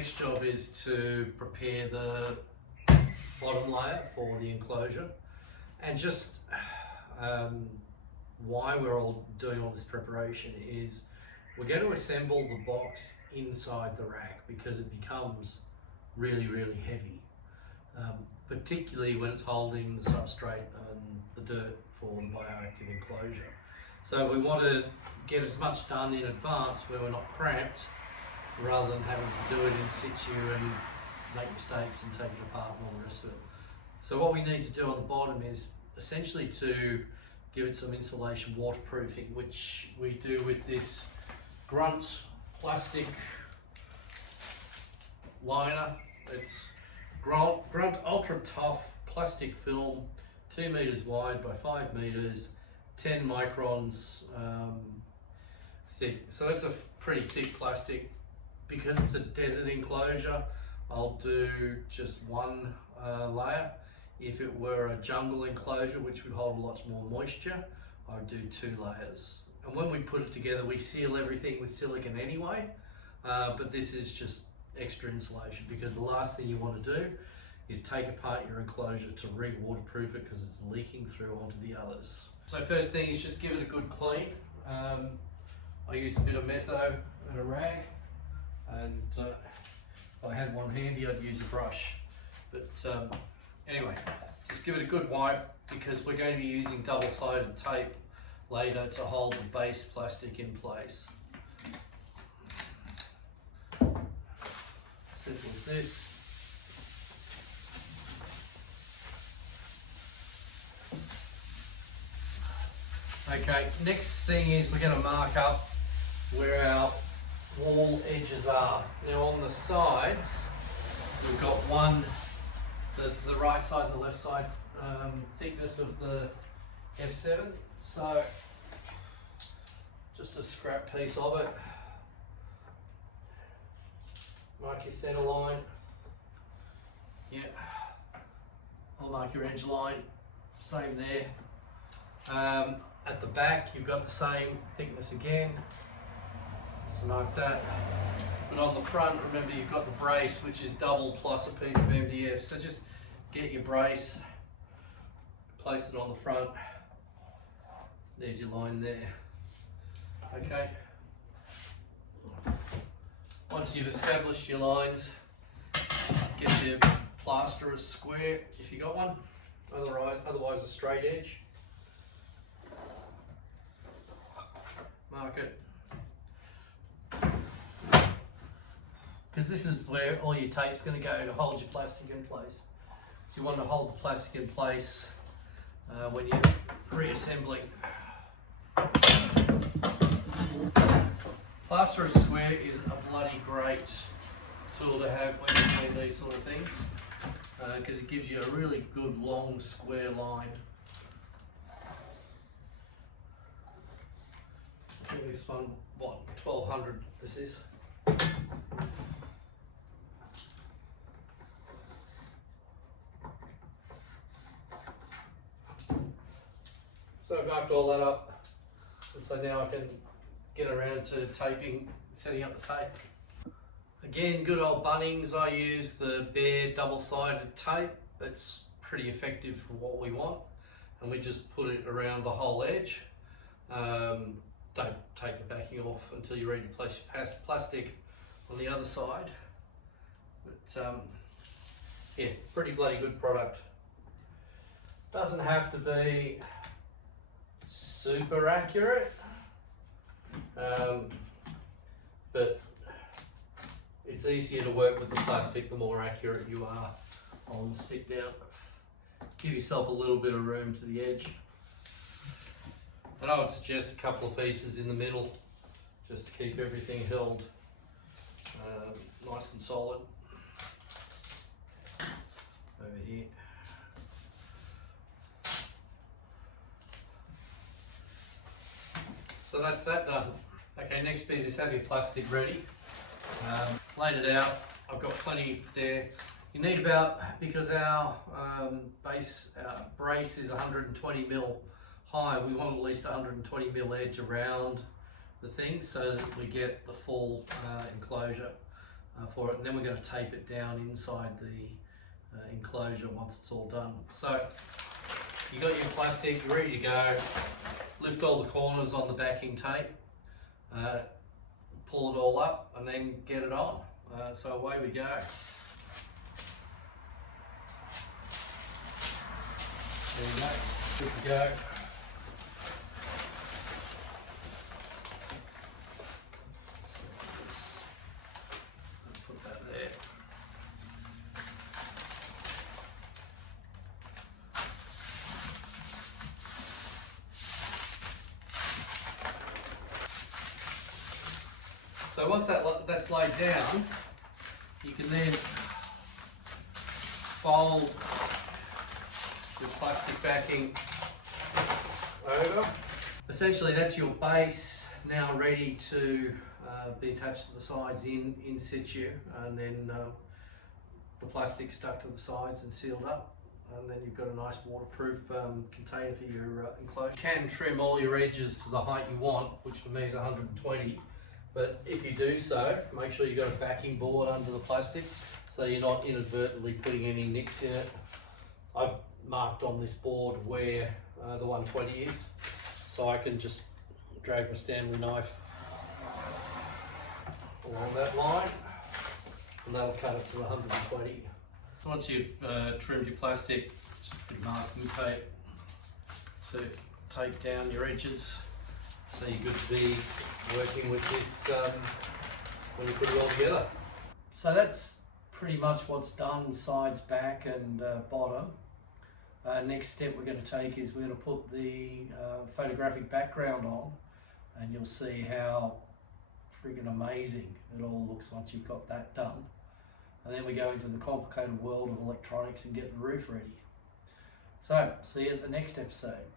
next job is to prepare the bottom layer for the enclosure, and just why we're all doing all this preparation is we're going to assemble the box inside the rack because it becomes really heavy, particularly when it's holding the substrate and the dirt for the bioactive enclosure. So we want to get as much done in advance where we're not cramped, rather than having to do it in situ and make mistakes and take it apart and all the rest of it. So what we need to do on the bottom is essentially to give it some insulation waterproofing, which we do with this Grunt plastic liner. It's Grunt ultra tough plastic film, 2 meters wide by 5 meters, 10 microns thick. So that's a pretty thick plastic. Because it's a desert enclosure, I'll do just one layer. If it were a jungle enclosure, which would hold lots more moisture, I'd do 2 layers. And when we put it together, we seal everything with silicone anyway, but this is just extra insulation, because the last thing you want to do is take apart your enclosure to re-waterproof it because it's leaking through onto the others. So first thing is just give it a good clean. I use a bit of metho and a rag. And if I had one handy, I'd use a brush. But anyway, just give it a good wipe, because we're going to be using double-sided tape later to hold the base plastic in place. Simple as this. Okay, next thing is we're going to mark up where our wall edges are. Now on the sides, we've got one, the right side and the left side thickness of the F7. So just a scrap piece of it. Mark your center line. Yeah. I'll mark your edge line. Same there. At the back, you've got the same thickness again. So mark that. But on the front, remember you've got the brace, which is double plus a piece of MDF. So just get your brace, place it on the front. There's your line there. Okay. Once you've established your lines, get your plaster as square if you got one. Otherwise a straight edge. Mark it. Because this is where all your tape's going to go to hold your plastic in place. So you want to hold the plastic in place when you're reassembling. Plaster as square is a bloody great tool to have when you're doing these sort of things, because it gives you a really good long square line. This one, what, 1200 this is. So I've marked all that up, and so now I can get around to taping, setting up the tape. Again, good old Bunnings, I use the bare double-sided tape. It's pretty effective for what we want, and we just put it around the whole edge. Don't take the backing off until you're ready to place your plastic on the other side. But yeah, pretty bloody good product. Doesn't have to be super accurate, but it's easier to work with the plastic the more accurate you are on the stick down. Give yourself a little bit of room to the edge. And I would suggest a couple of pieces in the middle just to keep everything held nice and solid. Over here. So that's that done. Okay, next bit is have your plastic ready. Laid it out. I've got plenty there. You need about, because our base brace is 120 mil high, we want at least 120 mil edge around the thing so that we get the full enclosure. for it, and then we're going to tape it down inside the enclosure once it's all done. So you got your plastic, you're ready to go. Lift all the corners on the backing tape, pull it all up, and then get it on. So away we go. There you go, good to go. Put that there. So once that's laid down, you can then fold your plastic backing over. Essentially that's your base now ready to be attached to the sides in situ, and then the plastic stuck to the sides and sealed up, and then you've got a nice waterproof container for your enclosure. You can trim all your edges to the height you want, which for me is 120. But if you do so, make sure you've got a backing board under the plastic so you're not inadvertently putting any nicks in it. I've marked on this board where the 120 is, so I can just drag my Stanley knife along that line and that'll cut it to the 120. Once you've trimmed your plastic, just a bit of masking tape to tape down your edges. So you're good to be working with this when you put it all together. So that's pretty much what's done, sides, back and bottom. Next step we're going to take is we're going to put the photographic background on, and you'll see how friggin' amazing it all looks once you've got that done. And then we go into the complicated world of electronics and get the roof ready. So, see you at the next episode.